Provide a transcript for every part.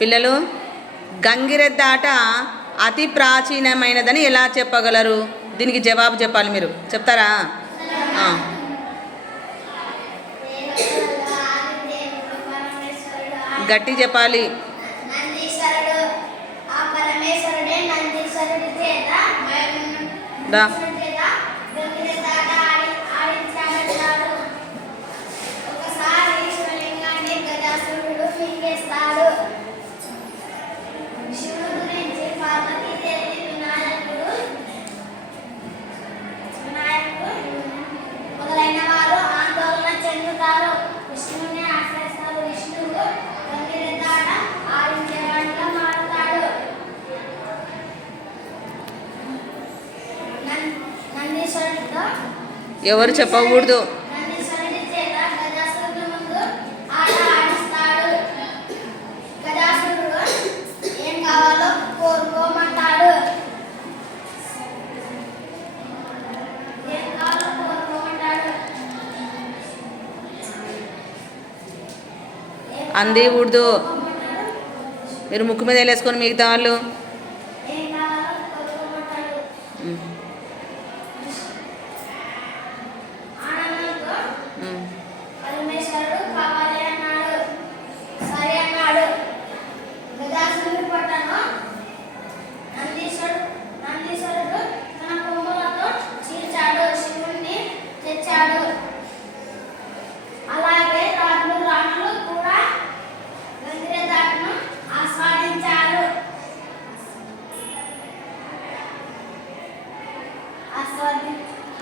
పిల్లలు, గంగిరెద్ద ఆట అతి ప్రాచీనమైనదని ఎలా చెప్పగలరు? దీనికి జవాబు చెప్పాలి. మీరు చెప్తారా? గట్టి చెప్పాలి. దా ఎవరు చెప్పకూడదు. అంది ఊడదు. మీరు ముక్కు మీద వేసుకొని మిగతా వాళ్ళు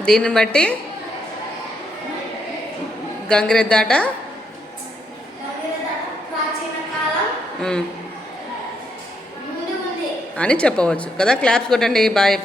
దీన్ని బట్టి గంగిరెద్ద ఆట అని చెప్పవచ్చు కదా. క్లాప్స్ కొట్టండి. బాయ్.